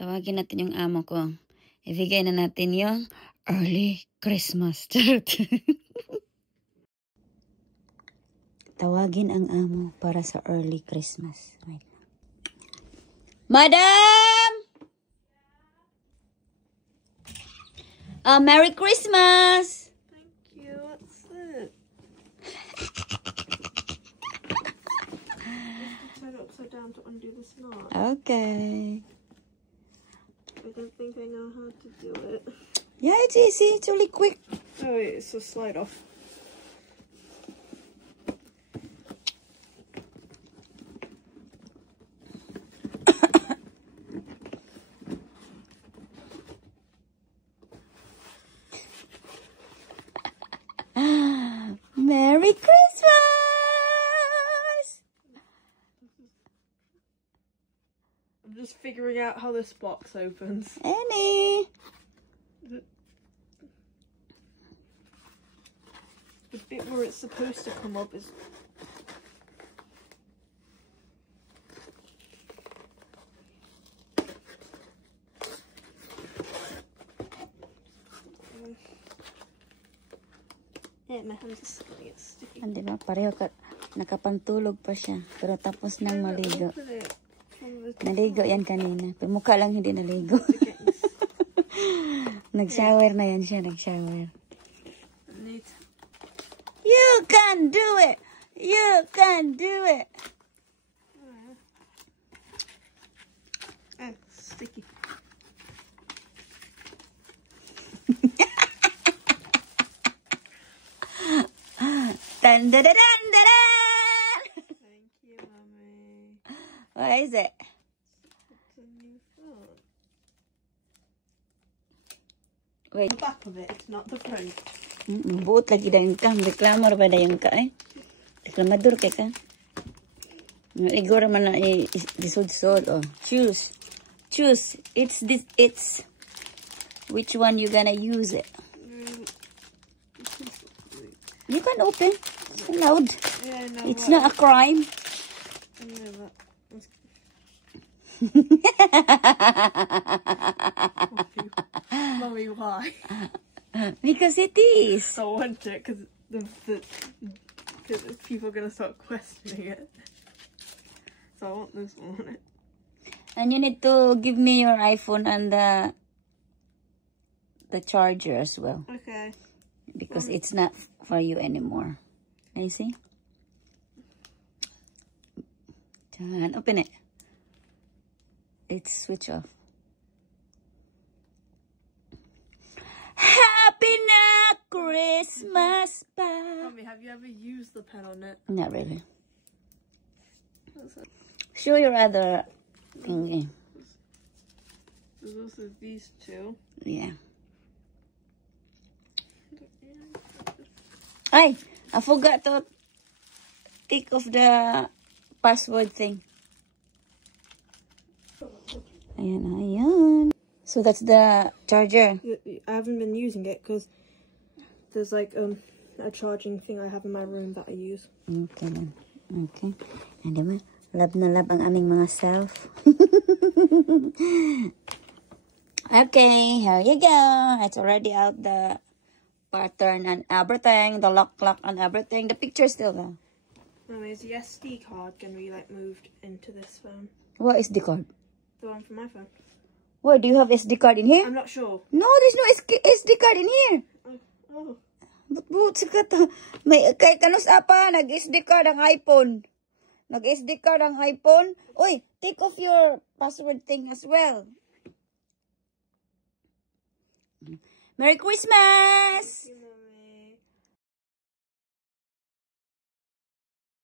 Tawagin natin yung amo ko. Ibigay na natin yung early Christmas. Tawagin ang amo para sa early Christmas. Wait. Madam! Merry Christmas! Thank you. What's it? Turn it upside down to undo the knot. Okay. I don't think I know how to do it. Yeah, it's easy. It's really quick. Oh wait, it's a slide off. Merry Christmas! I'm just figuring out how this box opens. Annie! The bit where it's supposed to come up is... Yeah, my hands are starting to get sticky. Di ba? Pareho ka, nakapantulog pa siya. Pero tapos nang maligo. Open it from the Naligo yan kanina. Pero mukha lang hindi naligo. Nag-shower na yan siya. Nag-shower. You can do it! You can do it! Oh, sticky. Dun, dun, dun, dun, dun, dun. Thank you, Mummy. What is it? It's a new phone. Wait. The back of it, it's not the front. Buot lagi dayon ka. Reklamor ba dayon ka eh? Reklamador kay ka. Igor man na isod-sod. Oh. Choose. Choose. It's this. It's. Which one you gonna use it? You can open. It's allowed. Yeah, no, It's not a crime. I know that. Mummy, why? Because it is. I want it because people are gonna start questioning it. So I want this one. And you need to give me your iPhone and the charger as well. Okay. Because it's not for you anymore. Can you see? Done. Open it. It's switch off. Happy now Christmas pa. Mummy, have you ever used the pen on it? Not really. What's that? Show your other thingy. There's also these two. Yeah. Ay, I forgot to take off the password thing. Ayan, ayan. So that's the charger. I haven't been using it because there's like a charging thing I have in my room that I use. Okay then. Okay. And diba, love na love ang aming mga self. Okay, here you go. It's already out the pattern and everything, the lock and everything. The picture still there. Mummy, is the SD card going to be like moved into this phone? What is the card? The one from my phone. What, do you have SD card in here? I'm not sure. No, there's no SD card in here. Oh. But sika to. May kay kanus apa nag-SD card ang iPhone. Nag-SD card ang iPhone. Oy, take off your password thing as well. Merry Christmas! Thank you, Mummy.